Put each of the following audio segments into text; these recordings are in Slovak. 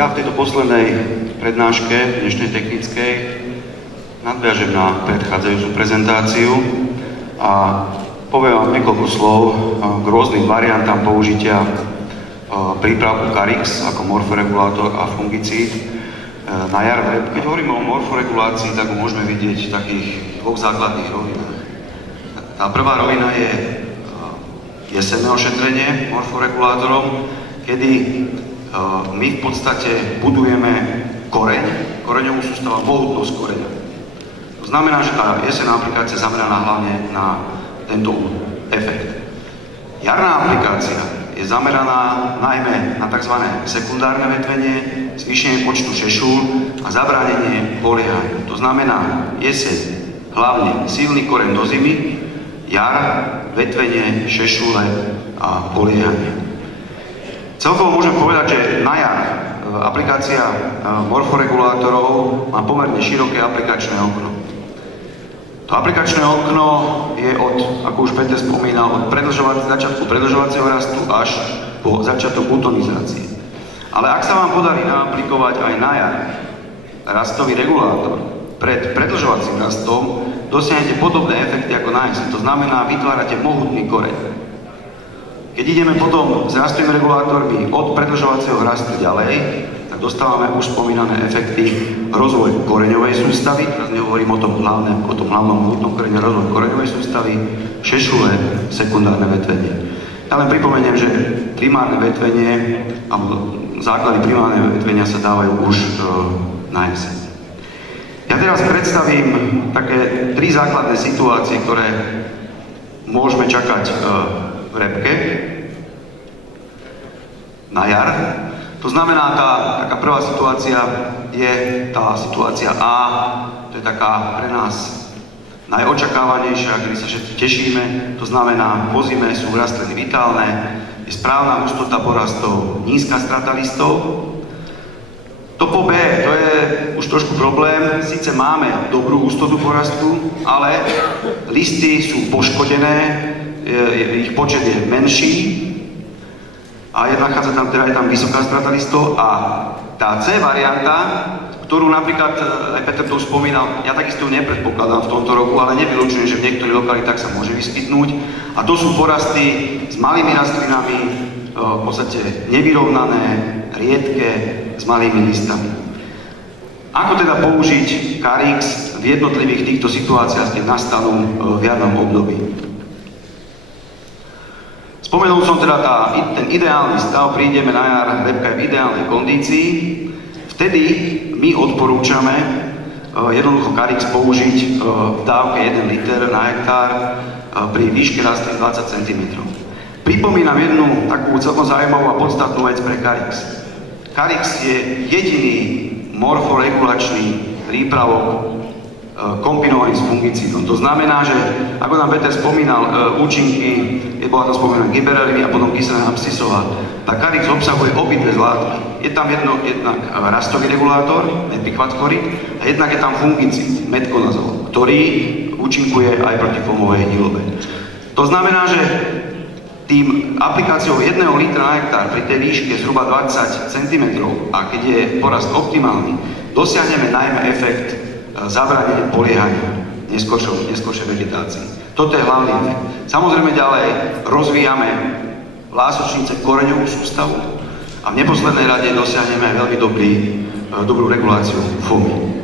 Ja v tejto poslednej prednáške, dnešnej technickej, nadviažem na predchádzajúcu prezentáciu a poviem vám niekoľko slov k rôznym variantám použitia prípravku Carix ako morforegulátor a fungicíd na jar. Keď hovoríme o morforegulácii, tak ho môžeme vidieť v takých dvoch základných rovinách. Tá prvá rovina je jesenné ošetrenie morforegulátorom, kedy my v podstate budujeme koreňovú sústavu, mohutnosť koreňa. To znamená, že tá jesenná aplikácia je zameraná hlavne na tento efekt. Jarná aplikácia je zameraná najmä na tzv. Sekundárne vetvenie, zvýšenie počtu šešúl a zabránenie poliehania. To znamená jeseň hlavne silný koreň do zimy, jar vetvenie, šešule a poliehanie. Celkovo môžem povedať, že na jar aplikácia morforegulátorov má pomerne široké aplikačné okno. To aplikačné okno je od, ako už Peter spomínal, od začiatku predĺžovacieho rastu až po začiatok butonizácie. Ale ak sa vám podarí naaplikovať aj na jar rastový regulátor pred predĺžovacím rastom, dosiahnete podobné efekty ako na jeseň. To znamená, vytvárate mohutný koreň. Keď ideme potom s rastovými regulátormi od predĺžovacieho rastu ďalej, tak dostávame už spomínané efekty rozvoj koreňovej sústavy, teraz nehovorím o tom hlavnom mohutnom korene, rozvoj koreňovej sústavy, šešule, sekundárne vetvenie. Ja len pripomeniem, že primárne vetvenie, alebo základy primárneho vetvenia sa dávajú už na jeseň. Ja teraz predstavím také tri základné situácie, ktoré môžeme čakať v repke na jar. To znamená, taká prvá situácia je tá situácia A, to je taká pre nás najočakávanejšia, kedy sa všetci tešíme. To znamená, po zime sú rastliny vitálne, je správna hustota porastov, nízka strata listov. To po B, to je už trošku problém, síce máme dobrú hustotu porastu, ale listy sú poškodené, ich počet je menší a je tam vysoká strata listov a tá C varianta, ktorú napríklad aj Peter to spomínal, ja takisto ju nepredpokladám v tomto roku, ale nevylučujem, že v niektorých lokalitách sa môže vyskytnúť a to sú porasty s malými rastlinami, v podstate nevyrovnané, riedke, s malými listami. Ako teda použiť Carix v jednotlivých týchto situáciách, keď nastanú v jarnom období? Spomenul som teda ten ideálny stav, prídeme na jar, repka je v ideálnej kondícii. Vtedy my odporúčame jednoducho Carix použiť v dávke 1 liter na hektár pri výške rastlín 20 cm. Pripomínam jednu takú celkom zaujímavú a podstatnú vec pre Carix. Carix je jediný morforegulačný prípravok kombinovaný s fungicídom. To znamená, že ako nám Peter spomínal účinky, bola tam spomínaná gibereliny a potom kyselina abscisová, tak Carix obsahuje obidve látky. Je tam jednak rastový regulátor, epikvatkorid, a jednak je tam fungicíd, metkonazol, ktorý účinkuje aj proti fomovej hnilobe. To znamená, že tým aplikáciou 1 litra na hektár pri tej výške zhruba 20 cm a keď je porast optimálny, dosiahneme najmä efekt zabránenia poliehania neskôršej vegetácii. Toto je hlavný efekt. Samozrejme ďalej rozvíjame lásočnice koreňovú sústavu a v neposlednej rade dosiahneme aj veľmi dobrú reguláciu fomy.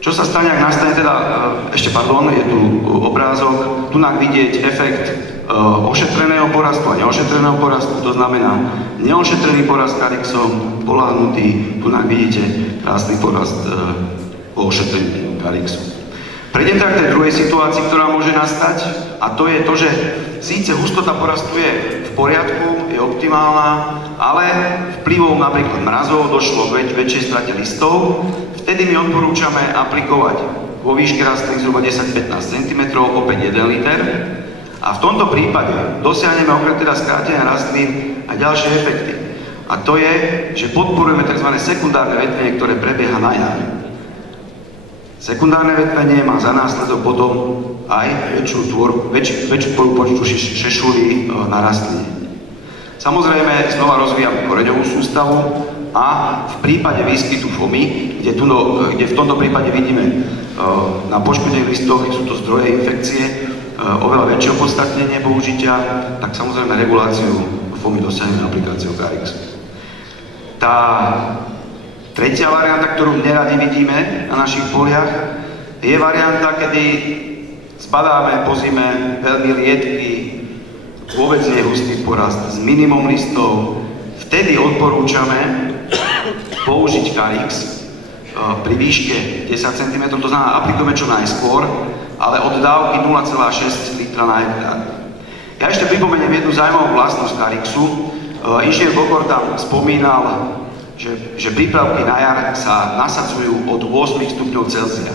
Čo sa stane, ak nastane teda, je tu obrázok, tu nám vidieť efekt ošetreného porastu a neošetreného porastu, to znamená neošetrený porast Carixom, poľahnutý, tu nám vidíte krásny porast po ošetrení Carixu. Prejdem tak k tej druhej situácii, ktorá môže nastať, a to je to, že síce hustota porastu je v poriadku, je optimálna, ale vplyvom napríklad mrazov došlo k väčšej strate listov. Vtedy my odporúčame aplikovať vo výške rastlín zhruba 10-15 cm, opäť 1 liter. A v tomto prípade dosiahneme okrem teda skrátenia rastlín aj ďalšie efekty. A to je, že podporujeme tzv. Sekundárne vetvenie, ktoré prebieha na jar. Sekundárne vetvenie má za následok potom aj väčšiu tvorbu počtu šešulí na rastline. Samozrejme, znova rozvíjame koreňovú sústavu a v prípade výskytu FOMY, kde v tomto prípade vidíme na poškodených listoch, sú to zdroje infekcie, oveľa väčšie opodstatnenie použitia, tak samozrejme reguláciu FOMY dosiahneme aplikáciou Carixu. Tá tretia varianta, ktorú neradi vidíme na našich poliach, je varianta, kedy zbadáme po zime veľmi riedky, vôbec nehustý porast s minimum listov. Vtedy odporúčame použiť Carix pri výške 10 cm, to znamená, aplikujeme čo najskôr, ale od dávky 0,6 litra na hektár. Ja ešte pripomeniem jednu zaujímavú vlastnosť Carixu. Inžinier Bokor tam spomínal, že prípravky na jar sa nasadzujú od 8 stupňov Celzia.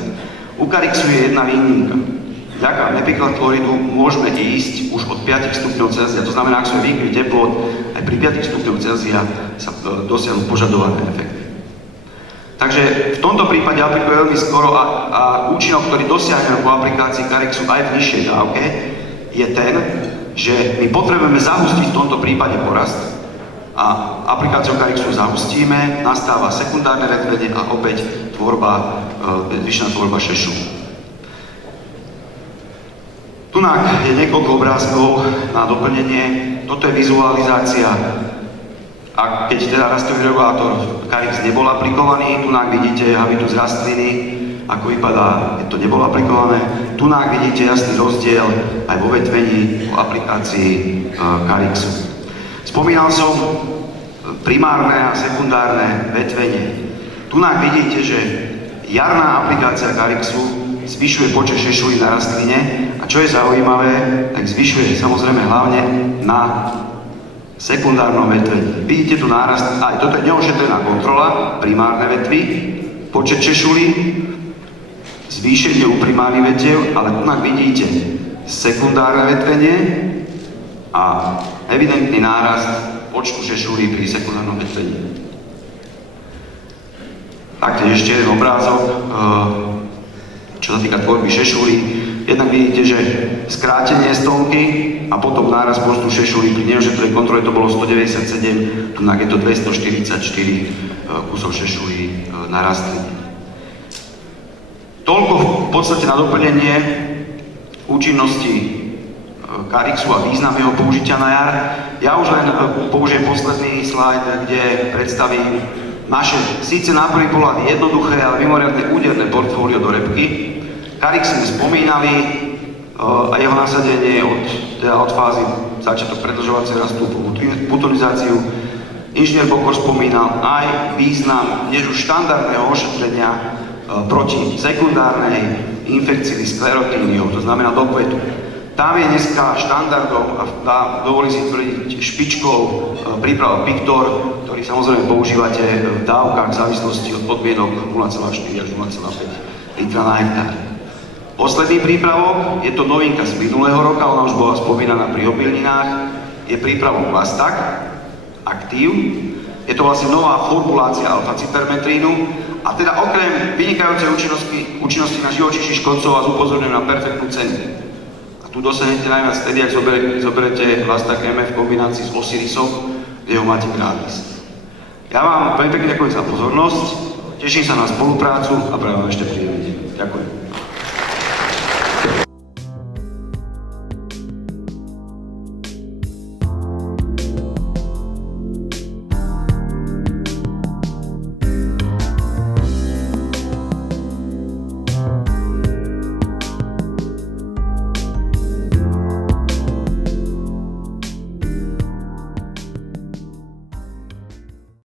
U Carixu je jedna výnimka. Vďaka mepiklotloridu môžeme ísť už od 5 stupňov Celzia. To znamená, ak sú výkyvy teplot, aj pri 5 stupňov Celzia sa dosiahnu požadované efekty. Takže v tomto prípade aplikuje veľmi skoro a účinok, ktorý dosiahneme po aplikácii Carixu aj v nižšej dávke, je ten, že my potrebujeme zahustiť v tomto prípade porast a aplikáciou Carixu zahustíme, nastáva sekundárne vetvenie a opäť zvyšená tvorba šešu. Tunak je niekoľko obrázkov na doplnenie. Toto je vizualizácia. A keď teda rastový regulátor Carix nebol aplikovaný, tunak vidíte habitus rastliny, ako vypadá, keď to nebolo aplikované. Tunak vidíte jasný rozdiel aj vo vetvení, po aplikácii Carixu. Spomínal som primárne a sekundárne vetvenie. Tunak vidíte, že jarná aplikácia Carixu zvyšuje počet šešulí na rastline a čo je zaujímavé, tak zvyšuje samozrejme hlavne na sekundárnom vetvení. Vidíte tu nárast, aj toto je neošetrená kontrola, primárne vetvy, počet šešulí, zvýšenie u primárnych vetiev, ale tunak vidíte sekundárne vetvenie a evidentný nárast počtu šešulí pri sekundárnom vetvení. Taktiež ešte jeden obrázok, čo sa týka tvorby šešulí. Jednak vidíte, že skrátenie stonky a potom náraz počtu šešulí pri neošetrenej kontrole to bolo 197, tunak je to 244 kusov šešulí na rastline. Toľko v podstate na doplnenie účinnosti Carixu a význam jeho použitia na jar. Ja už len použijem posledný slajd, kde predstavím naše síce na prvý pohľad jednoduché, ale mimoriadne úderné portfólio do repky. Carix sme spomínali a jeho nasadenie od fázy začiatok predĺžovacieho rastu po butonizáciu. Inžinier Bokor spomínal aj význam tiež už štandardného ošetrenia proti sekundárnej infekcii sklerotíniou, to znamená do kvetu. Tam je dneska štandardom a dovolím si tvrdiť špičkou príprava Pictor, ktorý samozrejme používate v dávkach v závislosti od podmienok 0,4 až 0,5 litra na hektár. Posledný prípravok, je to novinka z minulého roka, ona už bola spomínaná pri obilninách, je prípravok Vastak Active. Je to vlastne nová formulácia alfa-cypermetrínu a teda okrem vynikajúcej účinnosti na živočíšnych škodcov vás upozorňujem na perfektnú cenu. A tu dosiahnete najviac vtedy, ak zoberete Vastak MF v kombinácii s Osirisom, kde ho máte gratis. Ja vám veľmi pekne ďakujem za pozornosť, teším sa na spoluprácu a prajem vám ešte príjemný deň. Ďakujem.